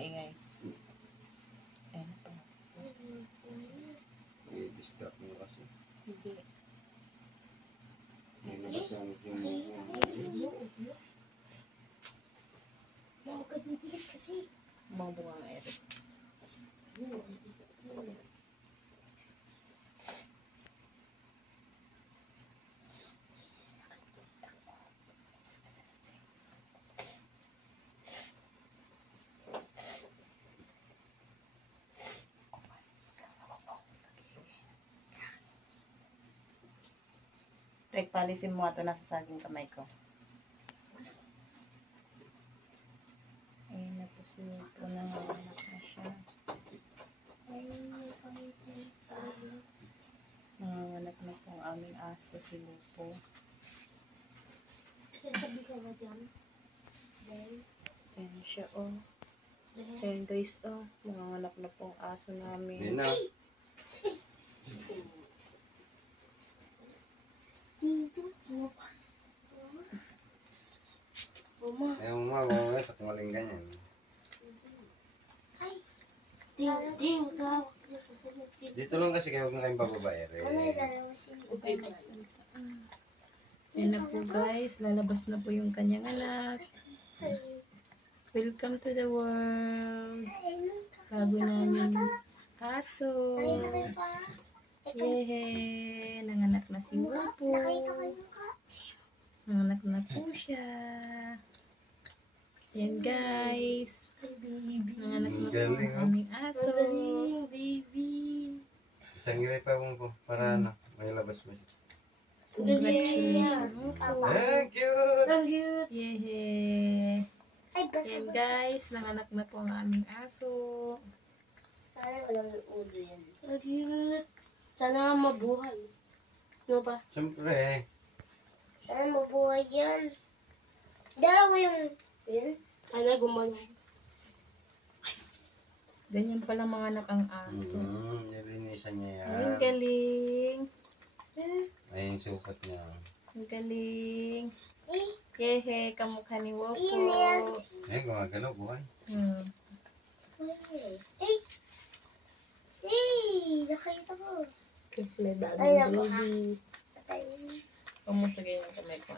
maingay. Ayan pa. I-distract mo kasi. Hindi. May nabasang yung Mga bunga nga ito. Palisin mo ito nasa saging kamay ko. Ayun na po si Lupo, nanganganak na siya. Nanganganak na po ang aming aso si Lupo. Sabi ka ba dyan? Ayan siya oh. Ayan guys oh, nanganganak na po ang aso namin. Yan na. Ayaw mo mawawala sa kumaling ganyan. Ding ka. Dito lang kasi kayo huwag na kayong bababae. Ayan na po guys, lalabas na po yung kanyang anak. Welcome to the world. Bago namin aso. Yehey! Nanganak na si Lupo. Nanganak na po siya. Yan guys. Nanganak na po ang aming aso. Baby. Isang gilay pa mo po para ano, may labas mo siya. Congratulations. Thank you! Ang cute. Yehey! Ay, Yan guys, nanganak na po ang aming aso. Sana walang ulo yan. Ang cute. Sana mabuhay. Ano ba? Siyempre, Sana mabuhay yan. Dalawa yung... Yan? Sana gumano. Ganyan pala mga anak ang aso. nilinisan niya Ang yan. galing. Ayun yung sukat niya. Ang galing. Eh, Yehey, kamukha ni Wopo. Ayun, gumagalaw, buhay. eh. Eh, nakita ko. Kasi may bagong Ay, naku, baby. Patay. Pamusagay ng kamay ko.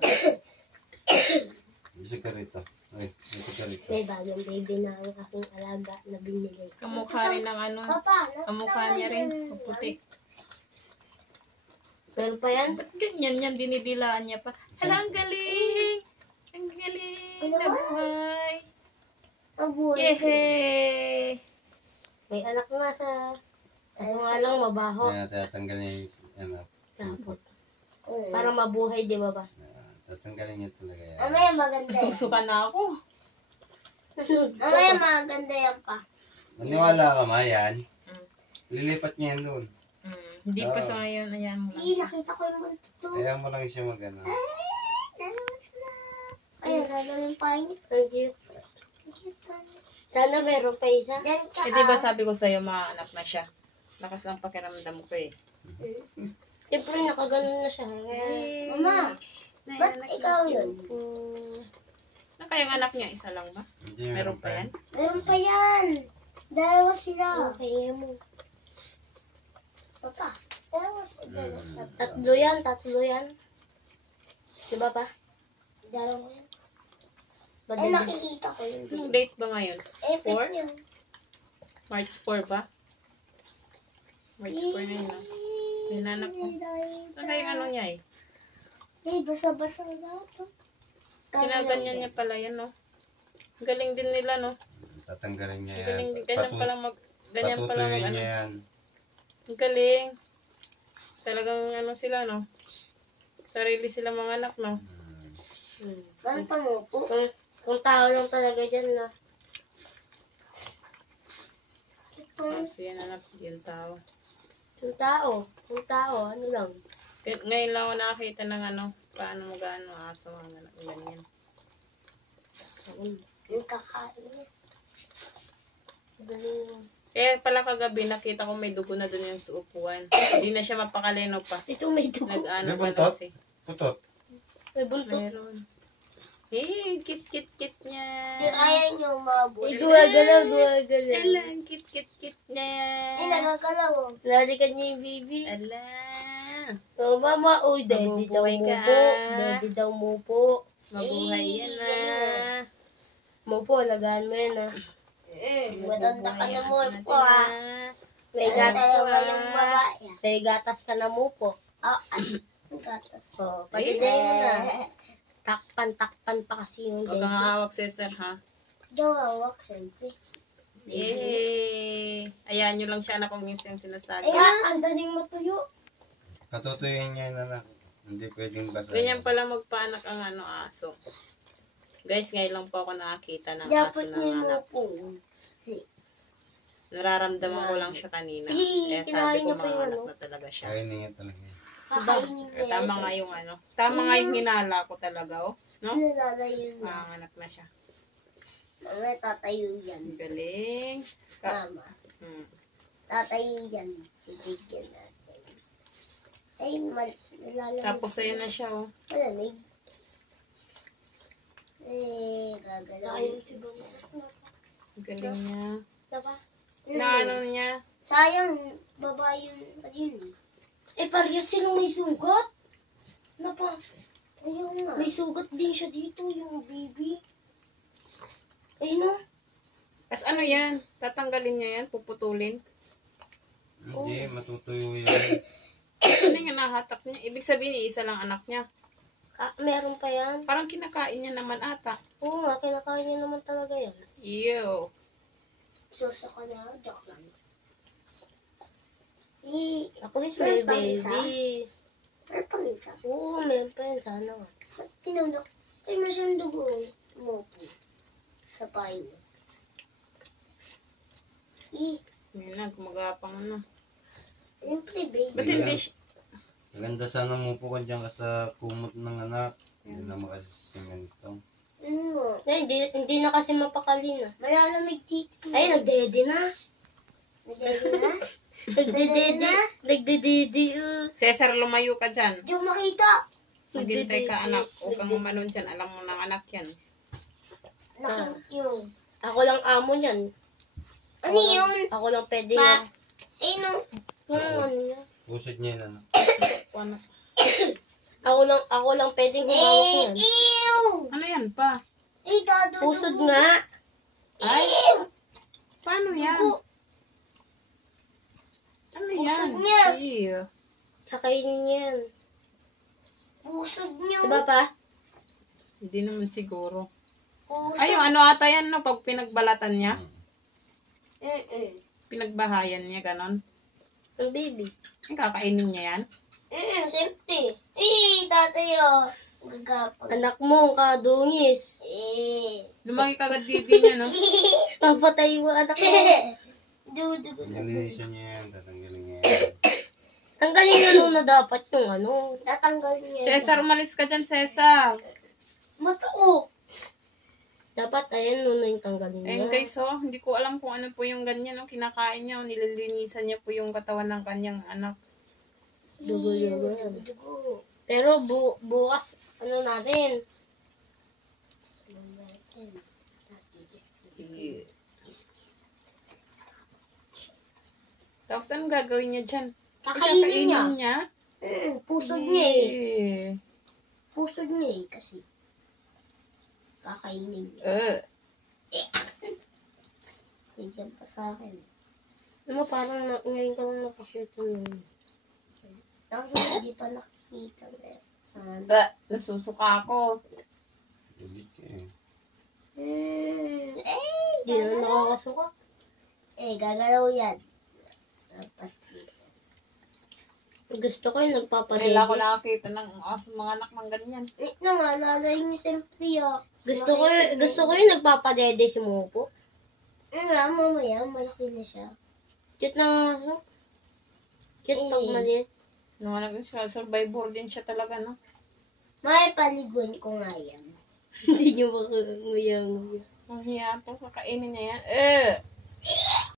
Bisa ka rito. Ay, bisa ka rito. May bagong baby na ang aking alaga na binili. Kamukha rin ng ano. Papa, Kamukha niya rin. Puti. Meron pa yan? Ba't ganyan yan? Dinidilaan niya pa. Hala, ang galing! Ang galing! Nabuhay! Abuhay. Yehey! May anak na sa... Ano nga lang, mabaho. Kaya tatanggalin niya yung, ano, Tapos. Para mabuhay, di ba ba? tatanggalin niya talaga yan. Mamaya maganda yan. Susuka na ako. Mamaya maganda yan pa. Maniwala ka, Mayan. Lilipat niya yan doon. Hindi pa sa ngayon. Ayan mo lang. Hindi, nakita ko yung buntot to. Kaya mo lang siya mag-ano. Lalabas na. Ay, nagagawin pa niya. Ang cute. Ang cute. Sana meron pa isa. Yan ka. Eh, di ba sabi ko sa'yo, maanak na siya. Lakas ang pakiramdam ko eh. Siyempre, nakaganon na siya. Mama, ba't ikaw yun? Na kayong anak niya, isa lang ba? Hindi Meron pa yan? Meron pa yan. Dalawa sila. Okay, mo. Papa, dalawa sila. Tatlo yan. Diba pa? Dalawa yan. Ay, nakikita ko yun. Anong date ba ngayon? Four? March 4 ba? March 4 na yun. Pinanak ko. Saan kayong ano niya eh? Ay, basa-basa na ito. Kinaganyan niya pala yan, no? Galing din nila, no? Tatanggalin niya yan. Galing, ganyan pala mag... Ganyan pala mag... Patutuyin Ano. niya yan. Ang galing. Talagang ano sila, no? Sarili sila mga anak, no? Ano pa mo po? Kung tao lang talaga dyan na. Kasi yan anak, yung tao. Kung tao, ano lang. Ngayon lang ako nakakita ng ano, paano mag-ano aso mga anak, ganyan. Yung kakain niya. Galing. Eh, pala kagabi, nakita ko may dugo na doon yung upuan. Hindi na siya mapakalino pa. Ito may dugo. Nag-ano May pa buntot? kasi. Putot. May buntot. Meron. Kit niya. Hindi kaya niyo umabot. Gumagalaw. Ala, ang kit niya. Nagagalaw. Lalikan niya yung baby. Ala. So, mama, uy, daddy daw Mabubuhay mo ka, po. ah. Daddy daw mo po. Mabuhay yan ah. Mo po, alagaan mo yan ah. Matanda ka na mo Mabuhay po ah. May Gata gatas naman yung babae. May gatas ka na mo po. Ang gatas. Oh, padiday mo na. Takpan pa kasi yung Huwag kang daddy. hawak, Cesar, ha? Jawawak, siyempre. Yay! Ayan nyo lang siya na kung minsan sinasabi. Ay, ang daling matuyo. Katutuyuin niya na lang. Hindi pwedeng basa. Ganyan pala magpaanak ang aso. Guys, ngayon lang po ako nakakita ng aso Dapat ng niyo anak. po. Nararamdaman ko lang siya kanina. Eh, Kaya sabi kinain ko niya pa yung mga anak ano? na talaga siya. Kaya niya talaga. Kakainin niya. Tama nga yung ano. Tama nga yung hinala ko talaga, oh. No? Nilalayo na. Anak na siya. Mama, tatayo yan. Ang galing. Mama, tatayo yan. Titigyan natin. Ay, nilalamig. Tapos ayun na siya, oh. Malamig. Gagalaw. Sayang si Bang. Ang galing niya. Diba? Na ano niya. Sayang, babae yun. Ayun eh. Eh, parehas silang may sugat. Ano pa? Ayun nga. May sugat din siya dito, yung baby. Ay, no? Tapos ano yan? Tatanggalin niya yan? Puputulin? Hindi, matutuyo yan. Ano yung nahatak niya? Ibig sabihin, isa lang anak niya. Meron pa yan. Parang kinakain niya naman ata. Oo nga, kinakain niya naman talaga yan. Ew. Susa ka na. Joke lang. Ako rin may Meron pang isa? baby. Ano pang isa? Oo, meron pa yan. Sana nga. Ba't pinunok? Ay, masyang dugo. Mo po. Sa pain mo. Yun na, gumagapang ano. Siyempre, baby. Ba't hindi siya? Maganda sana mupo ka dyan ka sa kumot ng anak. Hindi na makasisimento. Ano mo? Eh, hindi na kasi mapakali na. Malamig dito. Ay, nagdede na. Nagyari na? Nagdedede. Cesar, lumayo ka dyan. Di mo makita. Maghintay ka anak. Huwag kang umanon dyan. Alam mo ng anak yan. Nakimot yung. Ako lang amo niyan. Ano yun? Ako lang pwede Pa. yan. Eh, no. Yung ano niya. Pusod niya na. Ano, Ako lang pwedeng humawak yan. Ew! ano yan pa? Eh, dado. Pusod nga. Ay, paano yan? Ano yan? niya. Ew. Sakainin yan. Pusod niyo. Diba pa? Hindi naman siguro. Pusod. Ay, yung ano ata yan, no? Pag pinagbalatan niya, pinagbahayan niya, ganon. Ang baby. Ay, kakainin niya yan. Siyempre. Eh, tatayo. Gagapang. Anak mo, kadungis. Lumaki kagad bibi niya, no? Papatay mo anak mo. Dudugo. Nilinisan niya yan. Tatanggalin niya yan. Tanggalin na nung na dapat yung ano. Tatanggal niya. Cesar, umalis ka dyan, Cesar. Mata ko. Dapat, ayan, nung na yung tanggalin Ayun niya. guys, oh, hindi ko alam kung ano po yung ganyan, no? Kinakain niya, o nililinisan niya po yung katawan ng kanyang anak. Dugo-dugo yan. Dugo. Pero bukas, ano natin? Tapos anong gagawin niya dyan? Kakainin niya. niya? Pusod niya eh. Eh. Pusod niya eh kasi. Kakainin niya. Tigyan pa sa akin. Ano mo, parang ngayon ka lang nakakita nun. Tapos hindi pa nakikita. Nasusuka ako. Ulit ka eh. Hindi na nakakasuka. Gagalaw yan. Tapos, Gusto ko yung nagpapadede. Kailan ko nakakita ng mga anak ng ganyan. naalala yung siyempre ah. Gusto ko yung nagpapadede si Mopo. Mamaya, malaki na siya. Cute na nga aso. Cute pag maliit. Nung siya, survivor din siya talaga, no? May paliguan ko nga yan. Hindi nyo makanguyang. Ang hiya po, kakainin niya yan.